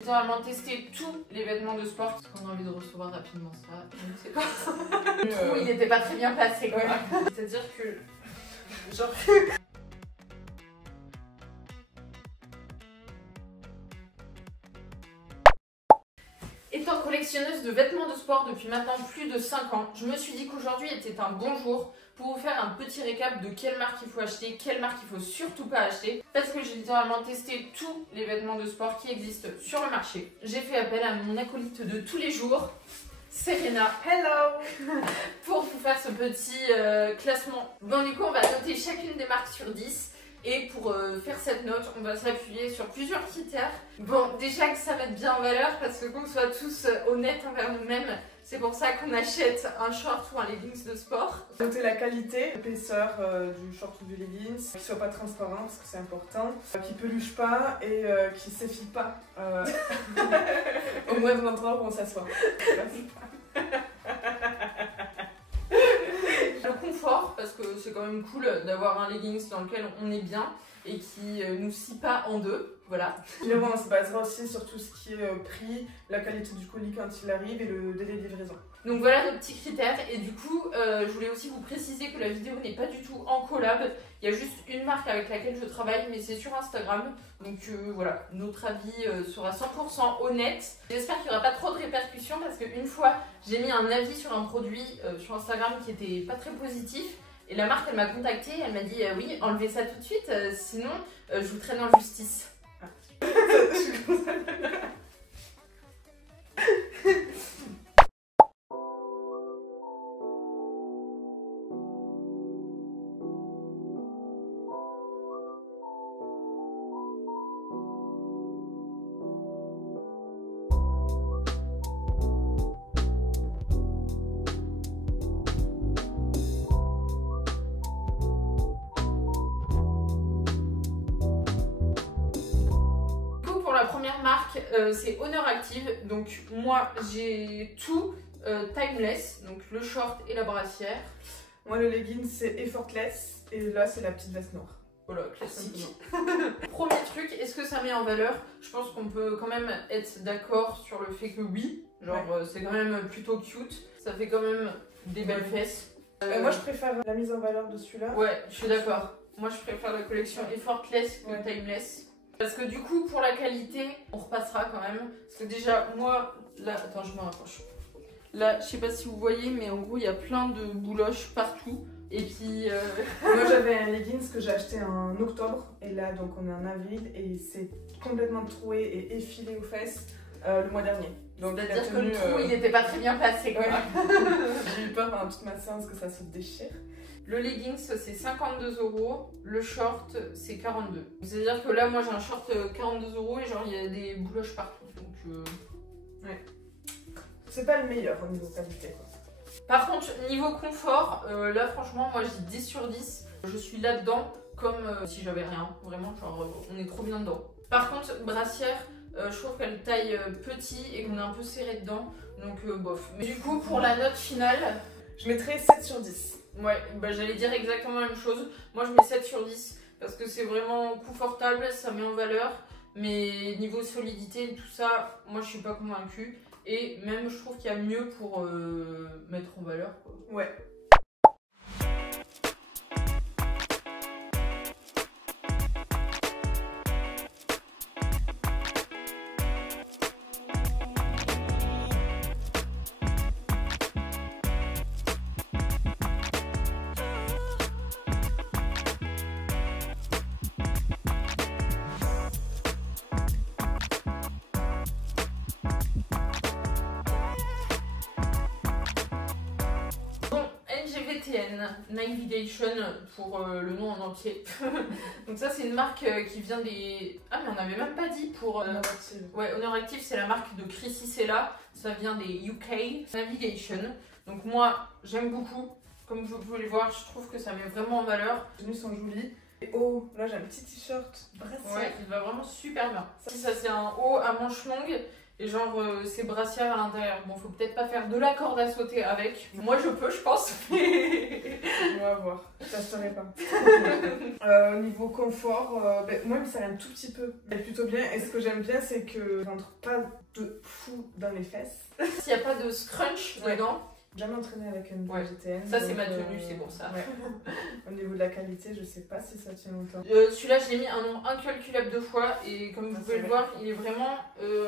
Littéralement tester tous les vêtements de sport parce qu'on a envie de recevoir rapidement ça. Donc c'est pas ça. Le trou il n'était pas très bien placé quoi. C'est-à-dire que genre étant collectionneuse de vêtements de sport depuis maintenant plus de 5 ans, je me suis dit qu'aujourd'hui était un bon jour pour vous faire un petit récap de quelle marque il faut acheter, quelle marque il faut surtout pas acheter, parce que j'ai littéralement testé tous les vêtements de sport qui existent sur le marché. J'ai fait appel à mon acolyte de tous les jours, Serena, hello, pour vous faire ce petit classement. Bon, du coup, on va noter chacune des marques sur 10. Et pour faire cette note, on va s'appuyer sur plusieurs critères. Bon, déjà que ça mette bien en valeur, parce que qu'on soit tous honnêtes envers nous-mêmes, c'est pour ça qu'on achète un short ou un leggings de sport. Noter la qualité, l'épaisseur du short ou du leggings, qu'il soit pas transparent parce que c'est important, qu'il peluche pas et qu'il s'effile pas au moindre endroit où on s'assoit. Le confort, parce que c'est quand même cool d'avoir un leggings dans lequel on est bien et qui nous scie pas en deux, voilà. Puis bon, on se basera aussi sur tout ce qui est prix, la qualité du colis quand il arrive et le délai de livraison. Donc voilà nos petits critères et du coup je voulais aussi vous préciser que la vidéo n'est pas du tout en collab. Il y a juste une marque avec laquelle je travaille mais c'est sur Instagram. Donc voilà, notre avis sera 100% honnête. J'espère qu'il n'y aura pas trop de répercussions parce qu'une fois j'ai mis un avis sur un produit sur Instagram qui était pas très positif. Et la marque elle m'a contactée, elle m'a dit oui enlevez ça tout de suite sinon je vous traîne en justice. La première marque c'est Honor Active, donc moi j'ai tout timeless, donc le short et la brassière. Moi le legging c'est effortless et là c'est la petite veste noire. Voilà, classique. Premier truc, est-ce que ça met en valeur? Je pense qu'on peut quand même être d'accord sur le fait que oui, genre c'est quand même plutôt cute, ça fait quand même des belles fesses. Moi je préfère la mise en valeur de celui-là. Ouais, je suis d'accord. Moi je préfère la collection effortless que timeless. Parce que du coup, pour la qualité, on repassera quand même. Parce que déjà, moi, là, attends, je me rapproche. Là, je sais pas si vous voyez, mais en gros, il y a plein de bouloches partout. Et puis... Moi, j'avais un leggings que j'ai acheté en octobre. Et là, donc, on est en avril. Et c'est complètement troué et effilé aux fesses le mois dernier. C'est-à-dire que le trou, il n'était pas très bien placé, quoi. J'ai eu peur pendant toute ma séance que ça se déchire. Le leggings c'est 52 €, le short c'est 42. C'est-à-dire que là moi j'ai un short 42 € et genre il y a des bouloches partout. Donc ouais. C'est pas le meilleur au niveau qualité quoi. Par contre niveau confort, là franchement moi j'ai 10 sur 10. Je suis là-dedans comme si j'avais rien. Vraiment genre on est trop bien dedans. Par contre brassière, je trouve qu'elle taille petit et qu'on est un peu serré dedans. Donc bof. Mais du coup pour la note finale, je mettrais 7 sur 10. Ouais, bah j'allais dire exactement la même chose. Moi je mets 7 sur 10 parce que c'est vraiment confortable, ça met en valeur. Mais niveau solidité et tout ça, moi je suis pas convaincue. Et même je trouve qu'il y a mieux pour mettre en valeur quoi. Ouais. Navigation pour le nom en entier. Donc ça c'est une marque qui vient des... Ah mais on n'avait même pas dit pour... Honor Active. Ouais, Honor Active c'est la marque de Chrissy Sella. Ça vient des UK. Navigation. Donc moi j'aime beaucoup. Comme vous pouvez le voir, je trouve que ça met vraiment en valeur. Les tenues sont jolies. Et haut, là j'ai un petit t-shirt brassière. Ouais, il va vraiment super bien. Ça c'est un haut à manches longues Et genre, c'est brassière à l'intérieur. Bon, faut peut-être pas faire de la corde à sauter avec. Moi, je peux, je pense. On va voir, je testerai pas. Au niveau confort, moi, il me serre un tout petit peu. Elle est plutôt bien. Et ce que j'aime bien, c'est que je rentre pas de fou dans les fesses. S'il n'y a pas de scrunch dedans. Jamais entraîné avec une GTN. Ça, c'est ma tenue, c'est pour ça. Ouais. Au niveau de la qualité, je sais pas si ça tient longtemps. Celui-là, je l'ai mis un nombre incalculable de fois. Et comme vous pouvez le voir, il est vraiment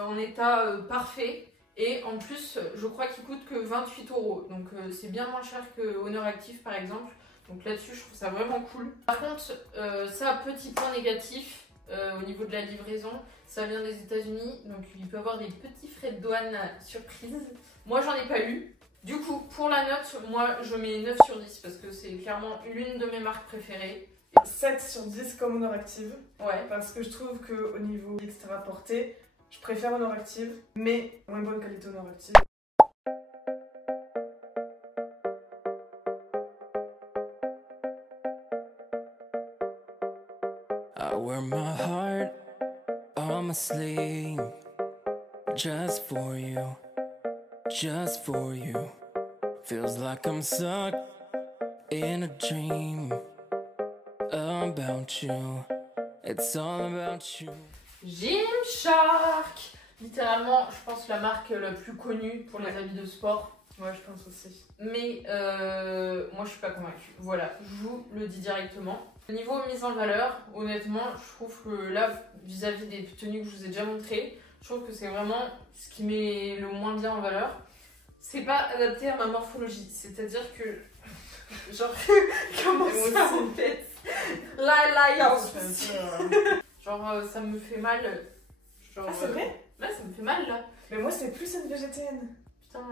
en état parfait. Et en plus, je crois qu'il coûte que 28 €. Donc c'est bien moins cher que Honor Active par exemple. Donc là-dessus, je trouve ça vraiment cool. Par contre, ça, petit point négatif au niveau de la livraison, ça vient des États-Unis. Donc il peut y avoir des petits frais de douane surprise. Moi, j'en ai pas eu. Du coup, pour la note, moi je mets 9 sur 10 parce que c'est clairement l'une de mes marques préférées. 7 sur 10 comme Honor Active. Ouais. Parce que je trouve qu'au niveau extra portée, je préfère Honor Active, mais moins bonne qualité Honor Active. I wear my heart on my sleeve, just for you, just for you. Feels like I'm stuck in a dream about you. It's all about you. Gymshark, littéralement, je pense la marque la plus connue pour les habits de sport. Ouais, je pense aussi. Mais moi, je suis pas convaincue. Voilà, je vous le dis directement. Au niveau mise en valeur, honnêtement, je trouve que là, vis-à-vis des tenues que je vous ai déjà montrées, je trouve que c'est vraiment ce qui met le moins bien en valeur. C'est pas adapté à ma morphologie, c'est-à-dire que genre comment ça en fait là il y a genre ça me fait mal genre, ah c'est vrai là ça me fait mal là, mais moi c'est plus une VGTN. putain.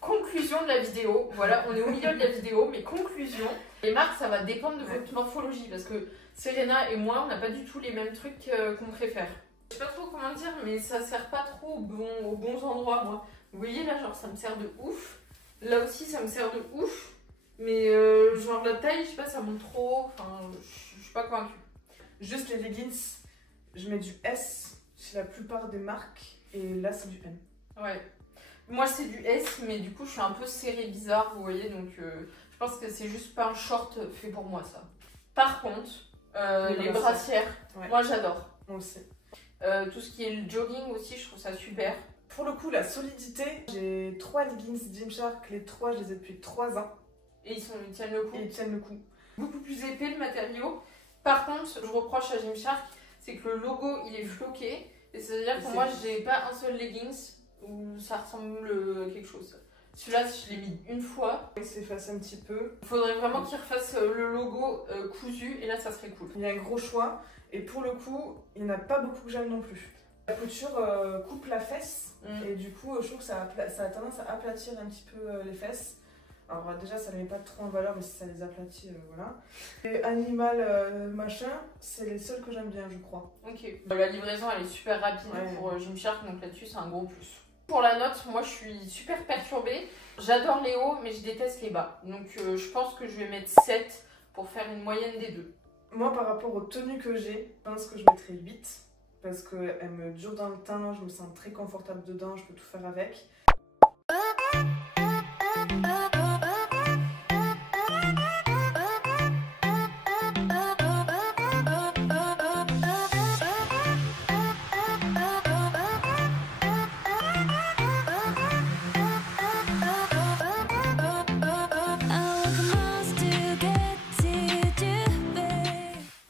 Conclusion de la vidéo, voilà, on est au milieu de la vidéo, mais conclusion, les marques ça va dépendre de votre morphologie parce que Serena et moi on n'a pas du tout les mêmes trucs qu'on préfère. Je sais pas trop comment dire, mais ça sert pas trop aux bons endroits moi. Vous voyez là, genre ça me sert de ouf. Là aussi ça me sert de ouf. Mais genre la taille, je sais pas, ça monte trop. Enfin, je suis pas convaincue. Juste les leggings, je mets du S chez la plupart des marques. Et là c'est du M. Ouais. Moi c'est du S, mais du coup je suis un peu serrée bizarre, vous voyez. Donc je pense que c'est juste pas un short fait pour moi ça. Par contre, les brassières, moi j'adore. Moi aussi. Tout ce qui est le jogging aussi, je trouve ça super. Pour le coup, la solidité, j'ai 3 leggings Gymshark, les 3 je les ai depuis 3 ans. Et ils tiennent le coup. Et ils tiennent le coup. Beaucoup plus épais le matériau. Par contre, je reproche à Gymshark, c'est que le logo il est floqué. Et c'est-à-dire que moi j'ai pas un seul leggings où ça ressemble à quelque chose. Celui-là, je l'ai mis une fois. Il s'efface un petit peu. Il faudrait vraiment qu'il refasse le logo cousu et là ça serait cool. Il y a un gros choix. Et pour le coup, il n'y en a pas beaucoup que j'aime non plus. La couture coupe la fesse et du coup je trouve que ça a tendance à aplatir un petit peu les fesses. Alors déjà ça ne les met pas trop en valeur mais si ça les aplatit voilà. Et Animal machin, c'est les seuls que j'aime bien je crois. Ok. La livraison elle est super rapide pour Gymshark donc là-dessus c'est un gros plus. Pour la note, moi je suis super perturbée. J'adore les hauts mais je déteste les bas. Donc je pense que je vais mettre 7 pour faire une moyenne des deux. Moi par rapport aux tenues que j'ai, je pense que je mettrais 8. Parce qu'elle me dure dans le temps, je me sens très confortable dedans, je peux tout faire avec.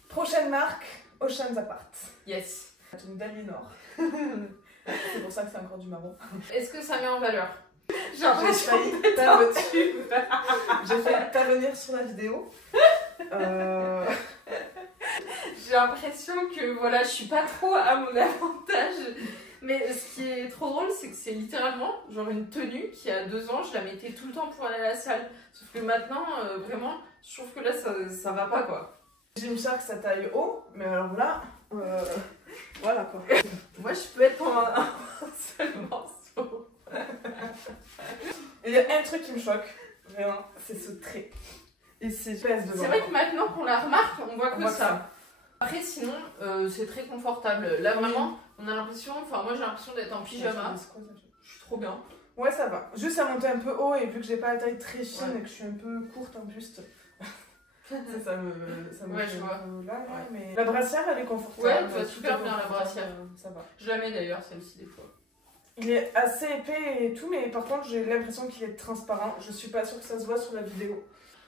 Prochaine marque, Oceans Apart. Yes. La tenue d'Aliénor. C'est pour ça que c'est encore du marron. Est-ce que ça met en valeur? J'ai failli t'intervenir sur la vidéo. J'ai l'impression que voilà, je suis pas trop à mon avantage. Mais ce qui est trop drôle, c'est que c'est littéralement genre une tenue qui a 2 ans, je la mettais tout le temps pour aller à la salle. Sauf que maintenant, vraiment, je trouve que là, ça va pas quoi. Gymshark, ça taille haut, mais alors là, voilà quoi. Moi, je peux être en un seul morceau. Il y a un truc qui me choque, vraiment, c'est ce trait. Et c'est fesse devant. C'est vrai que maintenant qu'on la remarque, on voit que ça. Après, sinon, c'est très confortable. Là, vraiment, On a l'impression, enfin moi j'ai l'impression d'être en pyjama. Je suis trop bien. Ouais, ça va. Juste à monter un peu haut et vu que j'ai pas la taille très fine et que je suis un peu courte en buste. ça me ouais, je vois. Là, mais la brassière elle est confortable. Ouais, tu vas super bien la brassière. Ça va. Je la mets d'ailleurs celle-ci des fois. Il est assez épais et tout, mais par contre j'ai l'impression qu'il est transparent. Je suis pas sûre que ça se voit sur la vidéo.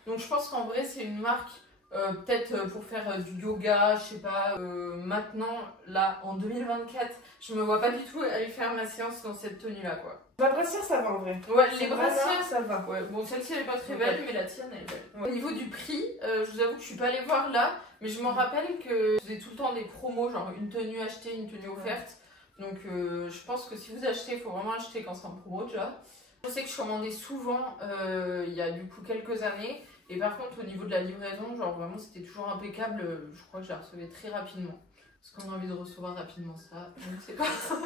Donc je pense qu'en vrai c'est une marque peut-être pour faire du yoga, je sais pas. Maintenant, là en 2024, je me vois pas du tout aller faire ma séance dans cette tenue là quoi. La brassière ça va en vrai. Ouais, les brassières ça va. Ouais, bon celle-ci elle est pas très belle, mais la tienne elle est belle. Ouais. Au niveau du prix, je vous avoue que je suis pas allée voir là, mais je m'en rappelle que je faisais tout le temps des promos, genre une tenue achetée, une tenue offerte. Donc je pense que si vous achetez, il faut vraiment acheter quand c'est en promo déjà. Je sais que je commandais souvent il y a du coup quelques années. Et par contre au niveau de la livraison, genre vraiment c'était toujours impeccable. Je crois que je la recevais très rapidement. Parce qu'on a envie de recevoir rapidement ça. Donc c'est pas ça.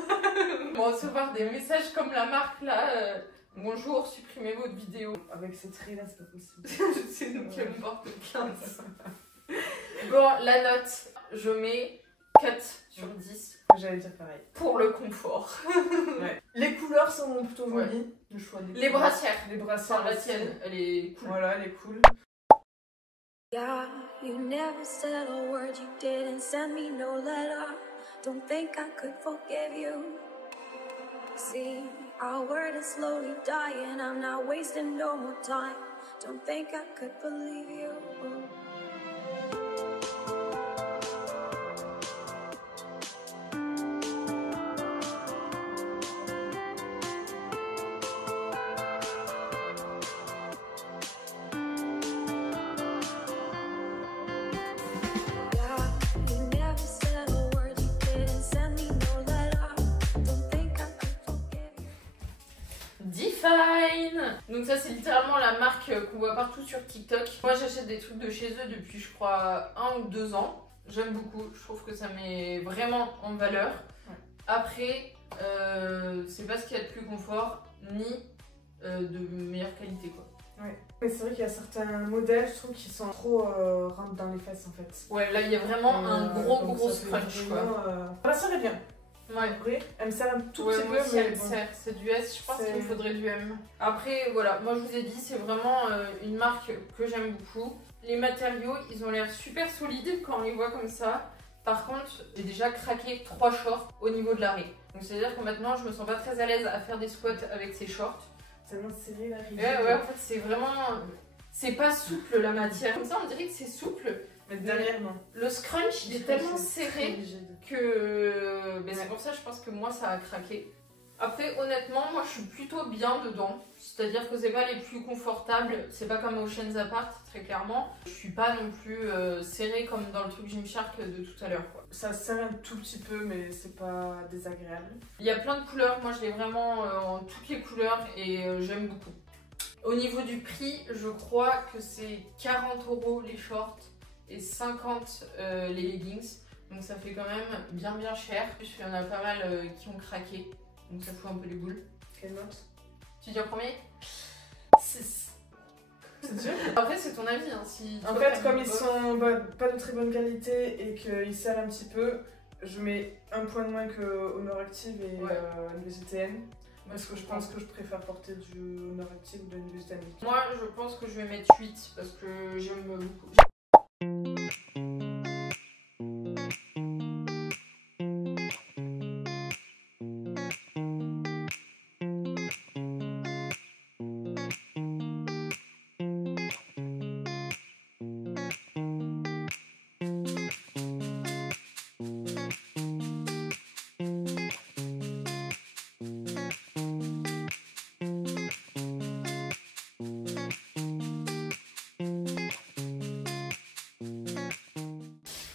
Recevoir des messages comme la marque là. Bonjour, supprimez votre vidéo. Avec ce trait là, c'est pas possible. C'est nous qui me porte 15. Bon, la note, je mets 4 sur 10. J'allais dire pareil. Pour le confort. Ouais. Les couleurs sont plutôt jolies. Le choix des les brassières. Les brassières. Enfin, la tienne, elle est cool. Voilà, elle est cool. Yeah, you never said a word, you didn't send me no letter. Don't think I could forgive you. See, our word is slowly dying, I'm not wasting no more time. Don't think I could believe you. Define. Donc ça c'est littéralement la marque qu'on voit partout sur TikTok. Moi j'achète des trucs de chez eux depuis je crois 1 ou 2 ans. J'aime beaucoup, je trouve que ça met vraiment en valeur. Ouais. Après c'est pas ce qu'il y a de plus confort ni de meilleure qualité quoi. Ouais. Mais c'est vrai qu'il y a certains modèles, je trouve, qui sont trop rentrent dans les fesses en fait. Ouais, là il y a vraiment un gros scrunch quoi. La brassière est bien. Ouais. Vrai. Elle me sert un tout petit peu, mais bon. C'est du S, je pense qu'il me faudrait du M. Après, voilà, moi je vous ai dit, c'est vraiment une marque que j'aime beaucoup. Les matériaux, ils ont l'air super solides quand on les voit comme ça. Par contre, j'ai déjà craqué 3 shorts au niveau de l'arrêt. Donc c'est à dire que maintenant, je me sens pas très à l'aise à faire des squats avec ces shorts. Tellement serré la rigide. Ouais, en fait, c'est vraiment... C'est pas souple la matière. Comme ça, on dirait que c'est souple. Mais derrière, non. Le scrunch, il est tellement serré que c'est pour ça je pense que moi ça a craqué. Après honnêtement moi je suis plutôt bien dedans, c'est-à-dire que c'est pas les plus confortables, c'est pas comme Oceans Apart très clairement. Je suis pas non plus serrée comme dans le truc Gymshark de tout à l'heure quoi. Ça serre un tout petit peu mais c'est pas désagréable. Il y a plein de couleurs, moi je l'ai vraiment en toutes les couleurs et j'aime beaucoup. Au niveau du prix je crois que c'est 40 € les shorts et 50 les leggings. Donc ça fait quand même bien cher. En plus il y en a pas mal qui ont craqué. Donc ça fout un peu les boules. Quelle note? Tu dis en premier? 6. C'est sûr? Après c'est ton avis hein, si en fait comme ils sont pas de très bonne qualité et qu'ils serrent un petit peu, je mets un point de moins que Honor Active et NVGTN. Parce que je pense que je préfère porter du Honor Active ou de NVGTN. Moi je pense que je vais mettre 8 parce que j'aime beaucoup.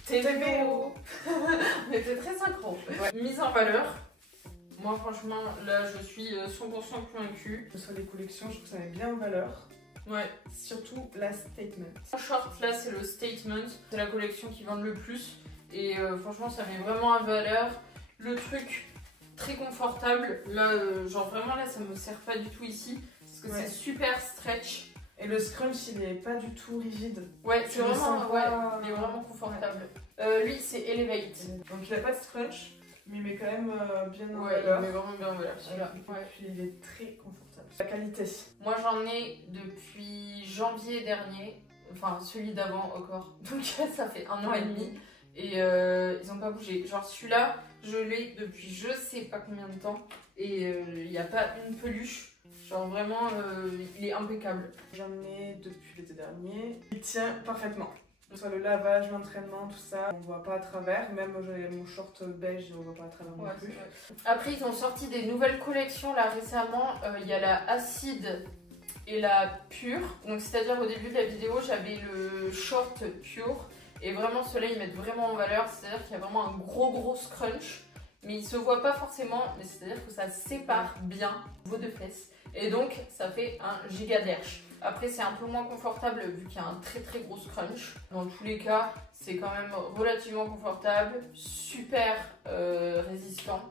TVO. On était très synchro. Ouais. Mise en valeur. Moi franchement là je suis 100% convaincue. Que ce soit les collections, je trouve que ça met bien en valeur. Ouais. Surtout la Statement. Le short là c'est le Statement. C'est la collection qui vend le plus. Et franchement ça met vraiment en valeur. Le truc très confortable. Là genre vraiment là ça me sert pas du tout ici. Parce que c'est super stretch. Et le scrunch il est pas du tout rigide. Ouais, c'est vraiment, il est vraiment confortable. Lui c'est Elevate. Donc il a pas de scrunch, Mais il met quand même bien en Ouais, valeur. il met vraiment bien en valeur celui-là. Et Ouais. puis il est très confortable. La qualité. Moi j'en ai depuis janvier dernier, enfin celui d'avant encore, donc ça fait 1 an et demi et ils ont pas bougé. Genre celui-là, je l'ai depuis je sais pas combien de temps et il n'y a pas une peluche. Genre vraiment, il est impeccable. J'en ai depuis l'été dernier. Il tient parfaitement. Que ce soit le lavage, l'entraînement, tout ça, on voit pas à travers. Même mon short beige, on voit pas à travers non Ouais, plus. après ils ont sorti des nouvelles collections là récemment. Il y a la acide et la pure. Donc c'est-à-dire au début de la vidéo j'avais le short pure. Et vraiment ceux-là ils mettent vraiment en valeur. C'est-à-dire qu'il y a vraiment un gros scrunch. Mais il se voit pas forcément. Mais c'est-à-dire que ça sépare bien vos deux fesses. Et donc ça fait un giga d'herche. Après c'est un peu moins confortable vu qu'il y a un très gros crunch. Dans tous les cas c'est quand même relativement confortable, super résistant.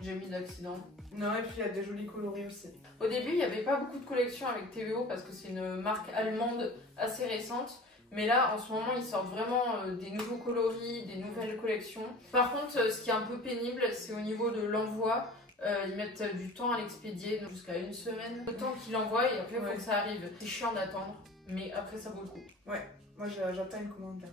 J'ai mis d'accident. Non, et puis il y a des jolis coloris aussi. Au début il n'y avait pas beaucoup de collections avec TVO parce que c'est une marque allemande assez récente. Mais là en ce moment ils sortent vraiment des nouveaux coloris, des nouvelles collections. Par contre ce qui est un peu pénible c'est au niveau de l'envoi. Ils mettent du temps à l'expédier, donc jusqu'à 1 semaine. Le temps qu'ils l'envoient et après il faut que ça arrive. C'est chiant d'attendre, mais après ça vaut le coup. Ouais, moi j'attends une commande là.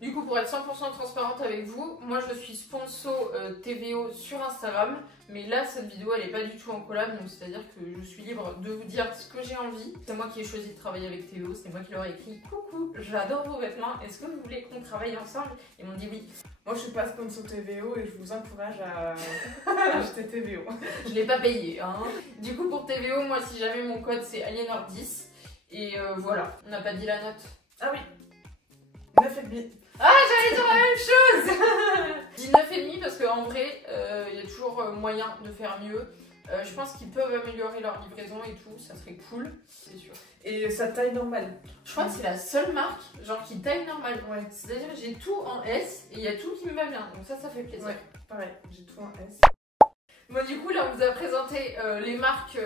Du coup, pour être 100% transparente avec vous, moi je suis sponsor TVO sur Instagram, mais là cette vidéo elle est pas du tout en collab, donc c'est à dire que je suis libre de vous dire ce que j'ai envie. C'est moi qui ai choisi de travailler avec TVO, c'est moi qui leur ai écrit coucou, j'adore vos vêtements, est-ce que vous voulez qu'on travaille ensemble? Ils m'ont dit oui. Moi je suis pas sponsor TVO et je vous encourage à acheter TVO. Je l'ai pas payé hein. Du coup pour TVO, moi si jamais mon code c'est Aliénor10 et voilà, on n'a pas dit la note. Ah oui, 9,5. Ah, j'allais dire la même chose. Je dis 9,5 parce qu'en vrai, il y a toujours moyen de faire mieux. Je pense qu'ils peuvent améliorer leur livraison et tout, ça serait cool, c'est sûr. Et sa taille normale. Je crois que c'est la seule marque genre qui taille normale. Ouais. C'est-à-dire j'ai tout en S et il y a tout qui me va bien, donc ça fait plaisir. Ouais, pareil, j'ai tout en S. Bon du coup là on vous a présenté les marques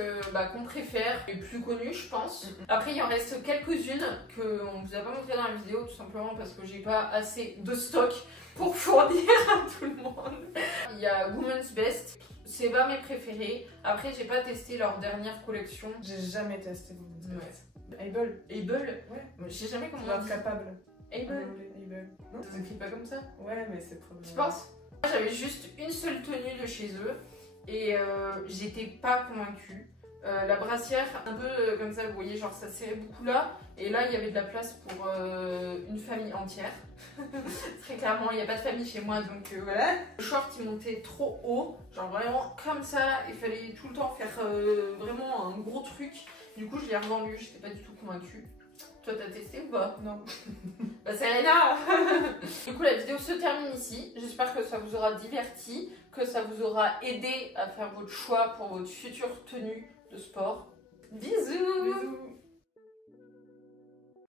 qu'on préfère, les plus connues je pense. Après il en reste quelques-unes qu'on vous a pas montré dans la vidéo tout simplement parce que j'ai pas assez de stock pour fournir à tout le monde. Il y a Women's Best, c'est pas mes préférés. Après j'ai pas testé leur dernière collection. J'ai jamais testé Women's Best. Able. Ouais. Je sais jamais comment on dit. Capable. Able. Non, Ça s'écrit pas comme ça. ouais, mais c'est trop bien. Tu penses? J'avais juste une seule tenue de chez eux et j'étais pas convaincue. La brassière, un peu comme ça, vous voyez, genre ça serrait beaucoup là. Et là, il y avait de la place pour une famille entière. Très clairement, il n'y a pas de famille chez moi, donc voilà. Le short, il montait trop haut, genre vraiment comme ça. Il fallait tout le temps faire vraiment un gros truc. Du coup, je l'ai revendu, j'étais pas du tout convaincue. Toi, t'as testé ou pas? Non. Bah c'est Elena. Du coup la vidéo se termine ici. J'espère que ça vous aura diverti, que ça vous aura aidé à faire votre choix pour votre future tenue de sport. Bisous. Bisous.